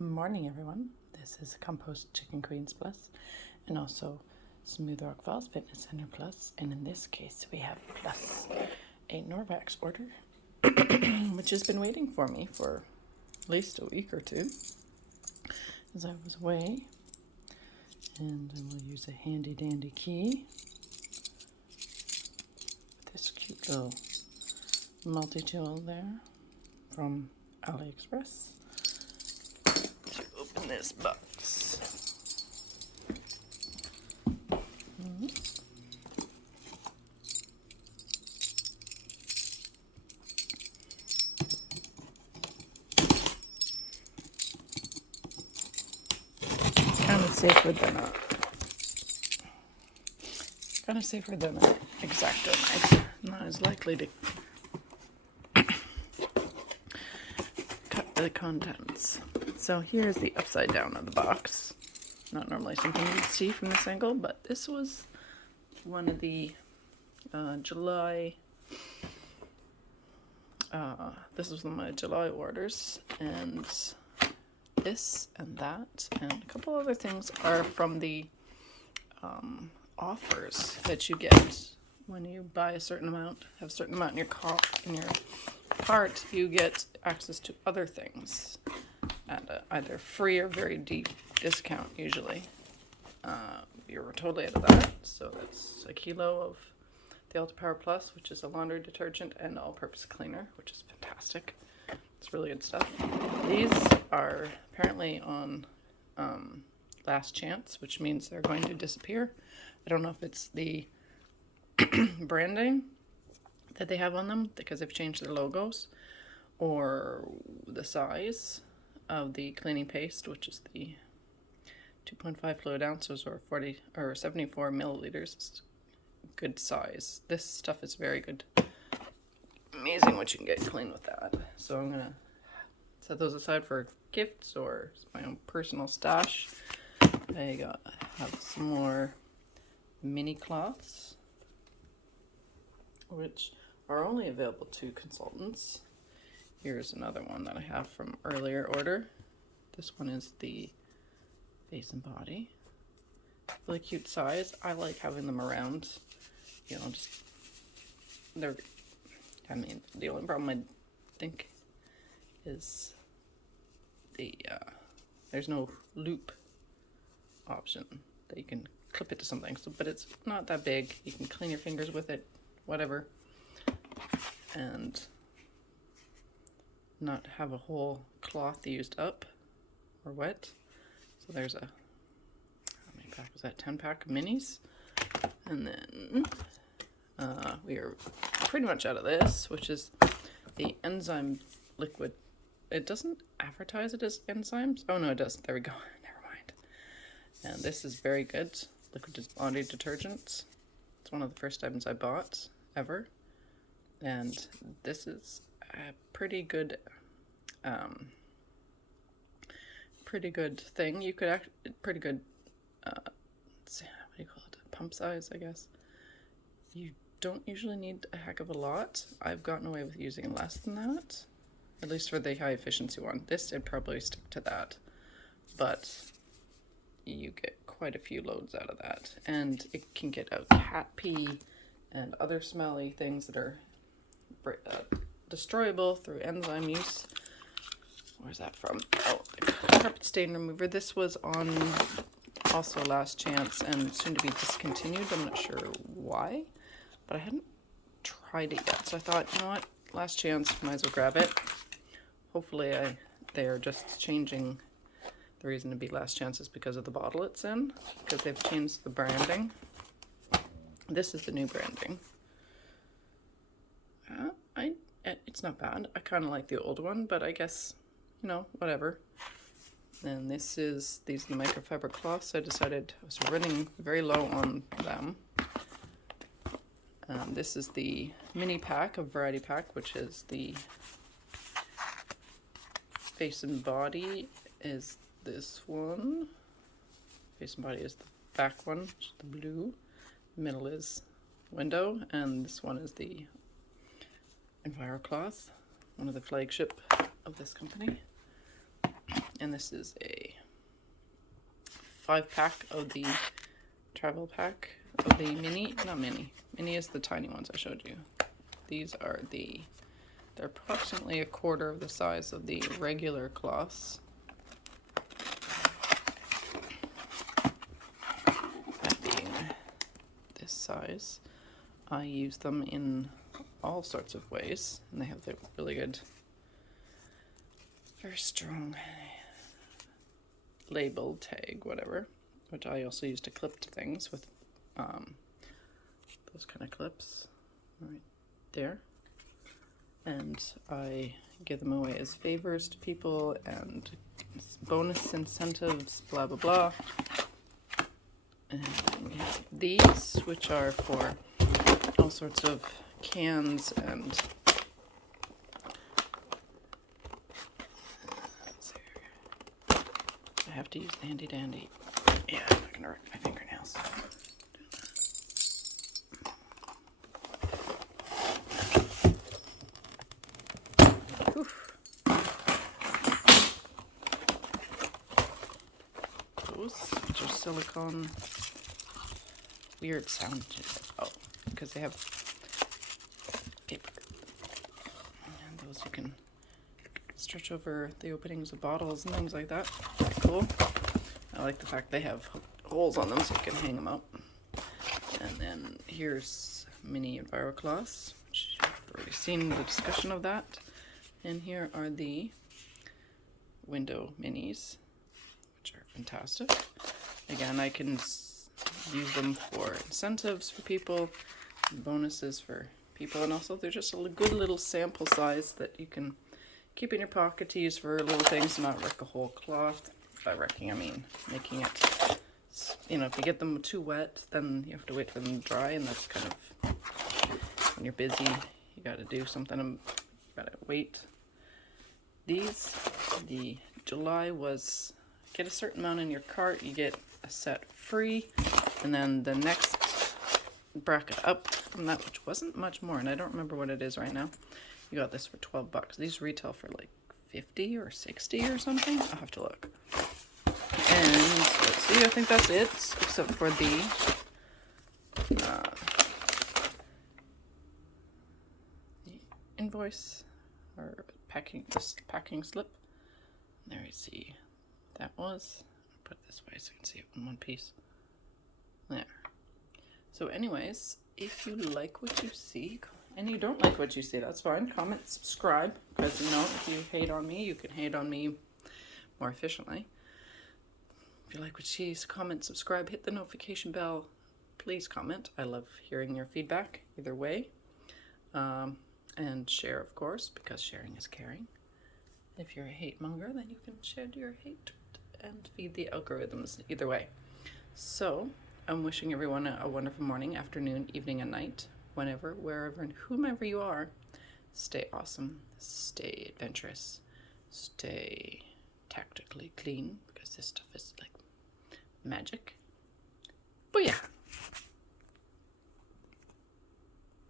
Morning, everyone. This is Compost Chicken Queens Plus and also Smooth Rock Falls Fitness Center Plus. And in this case, we have plus a Norwex order, which has been waiting for me for at least a week or two as I was away. And I will use a handy dandy key with this cute little multi-tool there from AliExpress. Open this box. Kind of safer than an X-Acto knife. Not as likely to cut the contents. So here's the upside down of the box. Not normally something you'd see from this angle, but this was one of the July. This was one of my July orders, and this and that and a couple other things are from the offers that you get when you buy a certain amount, have a certain amount in your cart, you get access to other things at either free or very deep discount usually. You're totally out of that, so that's a kilo of the Ultra Power Plus, which is a laundry detergent and all-purpose cleaner, which is fantastic. It's really good stuff. These are apparently on last chance, which means they're going to disappear. I don't know if it's the branding that they have on them because they've changed their logos, or the size of the cleaning paste, which is the 2.5 fluid ounces or 74 milliliters. It's good size. This stuff is very good. Amazing what you can get clean with that. So I'm gonna set those aside for gifts or my own personal stash. I have some more mini cloths, which are only available to consultants. Here's another one that I have from earlier order. This one is the face and body. Really cute size. I like having them around. The only problem I think is there's no loop option that you can clip it to something. So, but it's not that big. You can clean your fingers with it, whatever, and not have a whole cloth used up or wet. So there's how many pack was that? 10 pack of minis. And then we are pretty much out of this, which is the enzyme liquid. It doesn't advertise it as enzymes. Oh no, it does. There we go. Never mind. And this is very good. Liquid laundry detergent. It's one of the first items I bought ever. And this is a pretty good thing. You could pretty good what do you call it? Pump size, I guess. You don't usually need a heck of a lot. I've gotten away with using less than that, at least for the high efficiency one. This I'd probably stick to that, but you get quite a few loads out of that, and it can get out cat pee and other smelly things that are destroyable through enzyme use. Where's that from? Oh, the carpet stain remover. This was on also last chance and soon to be discontinued. I'm not sure why, but I hadn't tried it yet, so I thought, you know what, last chance, might as well grab it. Hopefully they are just changing. The reason to be last chance is because of the bottle it's in, because they've changed the branding. This is the new branding. It's not bad. I kind of like the old one, but I guess, whatever. And these are the microfiber cloths. I decided I was running very low on them. This is the mini pack of variety pack, which is the face and body is this one. Face and body is the back one, which is the blue. Middle is window, and this one is the EnviroCloth, one of the flagship of this company. And this is a 5-pack of the travel pack of the mini. Not mini. Mini is the tiny ones I showed you. These are they're approximately 1/4 of the size of the regular cloths. That being this size, I use them in all sorts of ways, and they have the really good, very strong label tag, whatever, which I also use to clip to things with those kind of clips right there. And I give them away as favors to people and bonus incentives, blah blah blah. And then we have these, which are for all sorts of cans and I have to use the handy dandy. Yeah, I'm not gonna wreck my fingernails. Oof. Those, which are silicone. Weird sound. Oh, because they have paper. And those you can stretch over the openings of bottles and things like that. Pretty cool. I like the fact they have holes on them so you can hang them up. And then here's mini EnviroCloths, which you've already seen the discussion of that. And here are the window minis, which are fantastic. Again, I can use them for incentives for people, bonuses for people, and also they're just a good little sample size that you can keep in your pocket to use for little things and not wreck a whole cloth. By wrecking, I mean making it, you know, if you get them too wet, then you have to wait for them to dry, and that's kind of, when you're busy, you gotta do something, you gotta wait. These, the July was, get a certain amount in your cart, you get a set free, and then the next bracket up from that, which wasn't much more, and I don't remember what it is right now, you got this for $12. These retail for like 50 or 60 or something. I'll have to look. And let's see, I think that's it, except for the invoice or packing, this packing slip. There you see, that was. I'll put it this way so you can see it in one piece. There. So anyways, if you like what you see, and you don't like what you see, that's fine. Comment, subscribe, because you know, if you hate on me, you can hate on me more efficiently. If you like what you see, comment, subscribe, hit the notification bell. Please comment. I love hearing your feedback either way. And share, of course, because sharing is caring. If you're a hate monger, then you can shed your hate and feed the algorithms either way. So I'm wishing everyone a wonderful morning, afternoon, evening, and night. Whenever, wherever, and whomever you are, stay awesome, stay adventurous, stay tactically clean, because this stuff is like magic. Booyah!